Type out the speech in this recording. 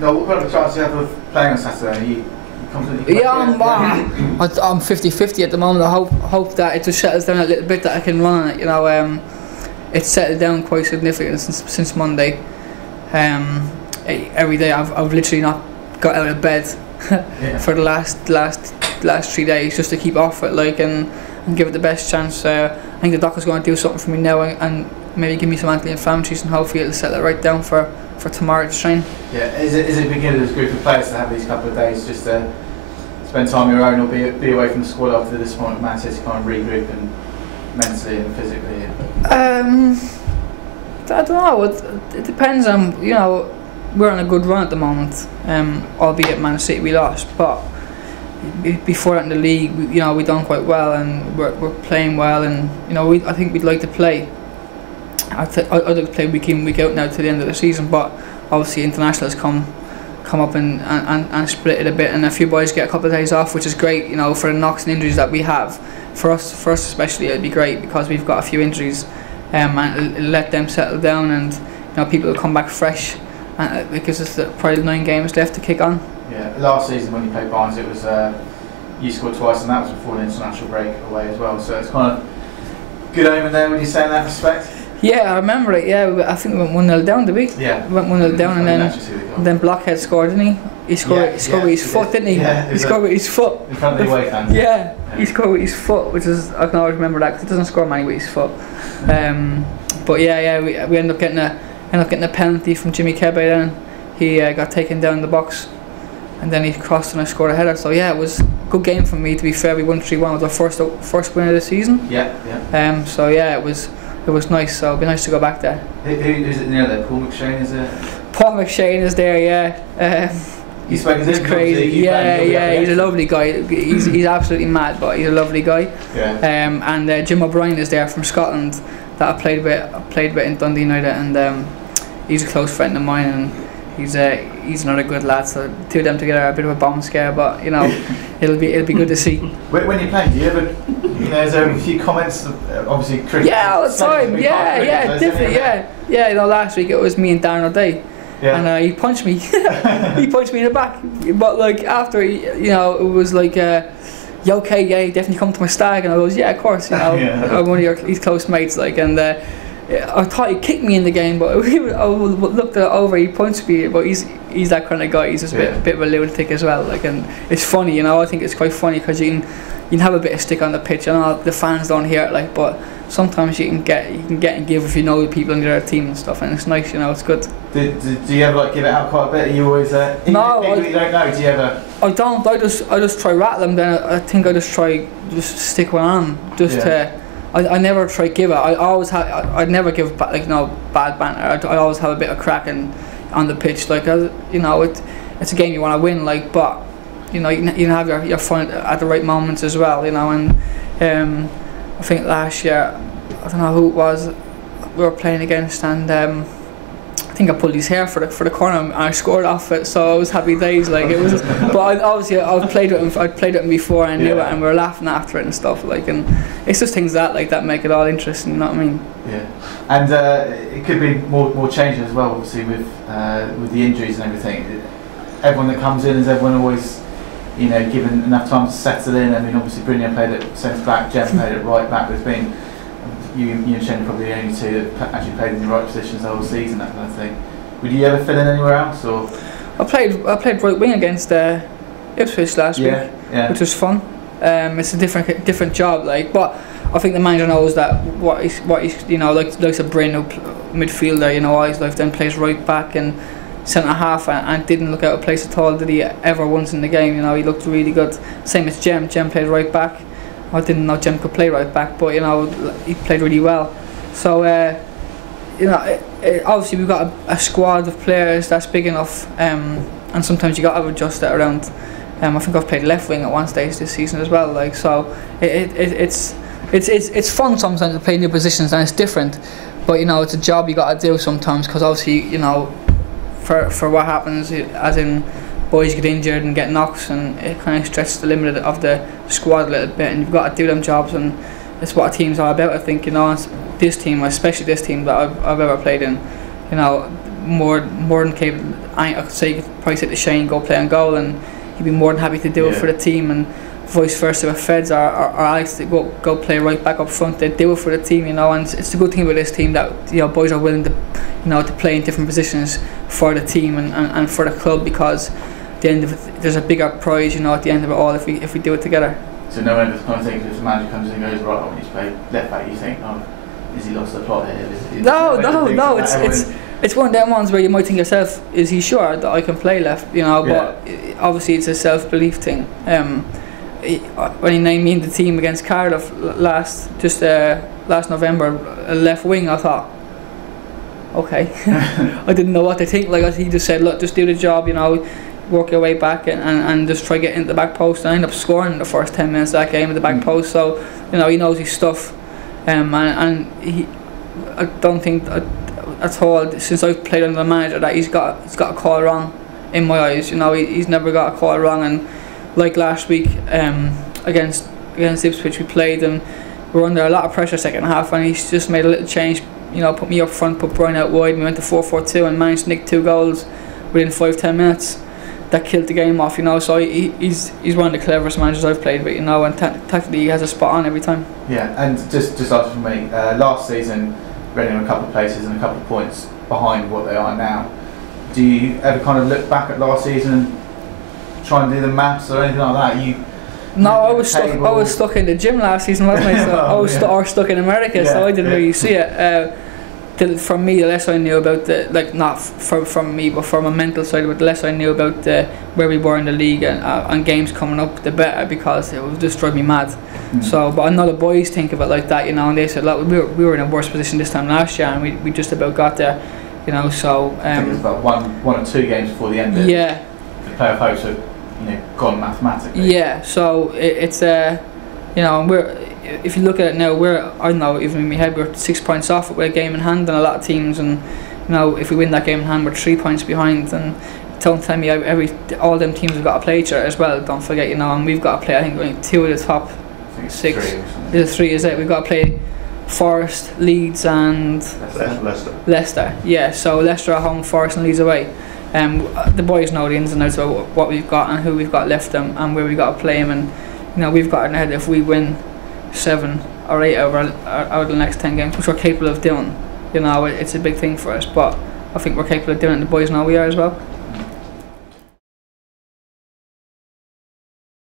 No, what kind of chance do you have of playing on Saturday? Are you confident? Yeah, I'm 50-50 at the moment. I hope that it just settles down a little bit, that I can run on it. You know, it's settled down quite significantly since Monday. Every day I've literally not got out of bed for the last 3 days just to keep off it, like, and give it the best chance. I think the doctor's going to do something for me now and maybe give me some anti-inflammatories, and hopefully it'll settle it right down for tomorrow to train. Yeah, is it been good as a group of players to have these couple of days just to spend time on your own, or be away from the squad after this point of Man City, kind of regroup and mentally and physically? I don't know. It depends on, you know, we're on a good run at the moment. Albeit Man City we lost, but before that in the league, we done quite well, and we're playing well, and I think we'd like to play. I'd like to play week in, week out now to the end of the season, but obviously internationals come up and split it a bit, and a few boys get a couple of days off, which is great. For the knocks and injuries that we have, for us especially, it'd be great because we've got a few injuries, and it'll let them settle down, and people will come back fresh, because there's probably 9 games left to kick on. Yeah, last season when you played Barnes, it was you scored twice, and that was before the international break away as well. So it's kind of good omen there when you say in that respect. Yeah, I remember it. Yeah, I think we went 1-0 down, did we? Yeah. We went 1-0 down, and then Blockhead scored, didn't he? He scored with his foot, didn't he? Yeah, he scored with his foot. In front of the away fans. Yeah, he scored with his foot, which is, I can always remember that because he doesn't score many with his foot. But yeah, we ended up getting a penalty from Jimmy Kebe. Then he got taken down in the box, and then he crossed and I scored a header. So yeah, it was a good game for me. To be fair, we won 3-1. It was our first win of the season. Yeah. So yeah, it was nice. So it'd be nice to go back there. Who's it near there? Paul McShane is there? Paul McShane is there. Yeah. He's crazy. Yeah. He's a lovely guy. He's absolutely mad, but he's a lovely guy. Yeah. And Jim O'Brien is there from Scotland that I played with in Dundee United, and he's a close friend of mine, and he's another good lad. So two of them together are a bit of a bomb scare, but it'll be good to see. When you're playing, do you ever, is there a few comments? Obviously, cricket. Yeah, all the time. Yeah, definitely. Yeah. Last week it was me and Darren O'Day. Yeah. And he punched me. He punched me in the back. But like after, it was like, you okay? Yeah, you definitely come to my stag. And I goes, yeah, of course. I'm one of his close mates. Like, and I thought he kicked me in the game, but I looked over. He punched me, but he's that kind of guy. He's just a bit of a lunatic as well. Like, and it's funny. I think it's quite funny because you can have a bit of stick on the pitch. I know the fans don't hear it, like, but sometimes you can get and give if you know the people in the other team and stuff, and it's nice. It's good. Do you ever give it out quite a bit? Are you always no, people you don't know? Do you ever? I don't. I just try rattle them. Then I think I just try stick one on to. I never try give it. I never give bad banter. I always have a bit of cracking on the pitch. Like, it's a game you want to win. Like, but you can have your fun at the right moments as well. And I think last year, I don't know who it was we were playing against, and I think I pulled his hair for the corner and I scored off it, so it was happy days. Like, it was, but I'd played with him before, and I knew it, and we were laughing after it and stuff. Like, and it's just things that make it all interesting. You know what I mean? Yeah, and it could be more changes as well. Obviously, with the injuries and everything, everyone that comes in, is everyone always given enough time to settle in? I mean, obviously Brynjar played at centre back, Jem played at right back. There's been you and Shane probably the only two that actually played in the right positions the whole season, that kind of thing. Would you ever fill in anywhere else, or? I played right wing against Ipswich last week, which was fun. It's a different job, like, but I think the manager knows that what he's like a Bryn, midfielder, all his life, then plays right back and centre half, and didn't look out of place at all, did he, ever once in the game? He looked really good. Same as Jem played right back. I didn't know Jem could play right back, but he played really well. So obviously we've got a squad of players that's big enough, and sometimes you got to adjust it around. I think I've played left wing at one stage this season as well. Like, so it's fun sometimes to play new positions, and it's different. But it's a job you got to do sometimes, because obviously for what happens, as in boys get injured and get knocks, and it kind of stretches the limit of the squad a little bit, and you've got to do them jobs, and it's what a team's all about, I think. This team, especially this team that I've ever played in, more than capable. I could say, you could probably say to Shane, go play on goal, and he'd be more than happy to do it for the team, and vice versa with Feds or Alex, to go play right back up front. They do it for the team, you know, and it's the good thing about this team that, you know, boys are willing to, you know, to play in different positions for the team and for the club, because at the end of it, there's a bigger prize, you know, at the end of it all if we do it together. So no one ever kind of thinks if the manager comes in and goes, right, I want you to play left back, you think, oh, is he lost the plot here? No, it's one of them ones where you might think yourself, is he sure that I can play left, you know, but obviously it's a self-belief thing. When he named me in the team against Cardiff last November, a left wing, I thought, okay. I didn't know what to think. Like, he just said, look, just do the job, you know, work your way back and just try to get into the back post. And I ended up scoring in the first 10 minutes of that game at the back post, so, you know, he knows his stuff. And I don't think at all, since I've played under the manager, that he's got a call wrong in my eyes. You know, he's never got a call wrong. And like last week against Ipswich, we played and we were under a lot of pressure second half, and he's just made a little change. You know, put me up front, put Brian out wide, and we went to 4-4-2 and managed to nick 2 goals within 5-10 minutes. That killed the game off, you know. So he's one of the cleverest managers I've played with, you know, and tactically he has a spot on every time. Yeah, and just after for me, last season Reading were a couple of places and a couple of points behind what they are now. Do you ever kind of look back at last season and try and do the maths or anything like that? No, I was stuck in the gym last season, wasn't I? So I was stuck in America, so I didn't really see it. From me, the less I knew about not from me, but from a mental side, but the less I knew about where we were in the league and games coming up, the better, because it would just drive me mad. So, but I know the boys think of it like that, you know, and they said, look, we were in a worse position this time last year, and we just about got there, you know. So I think it was about one or two games before the end of the playoff hopes have, you know, gone mathematically. Yeah, so it's you know, and if you look at it now, I don't know, even in my head, we're 6 points off with a game in hand than a lot of teams, and, you know, if we win that game in hand, we're 3 points behind. And don't tell me all them teams have got to play each other as well, don't forget, you know, and we've got to play, I think, only 2 of the top 6. There's 3, is it? We've got to play Forest, Leeds and Leicester. Yeah, so Leicester at home, Forest and Leeds away. The boys know the ins and outs of what we've got and who we've got left them and where we've got to play them, and, you know, we've got in our head, if we win 7 or 8 out of the next 10 games, which we're capable of doing, you know, it's a big thing for us, but I think we're capable of doing it, and the boys know we are as well.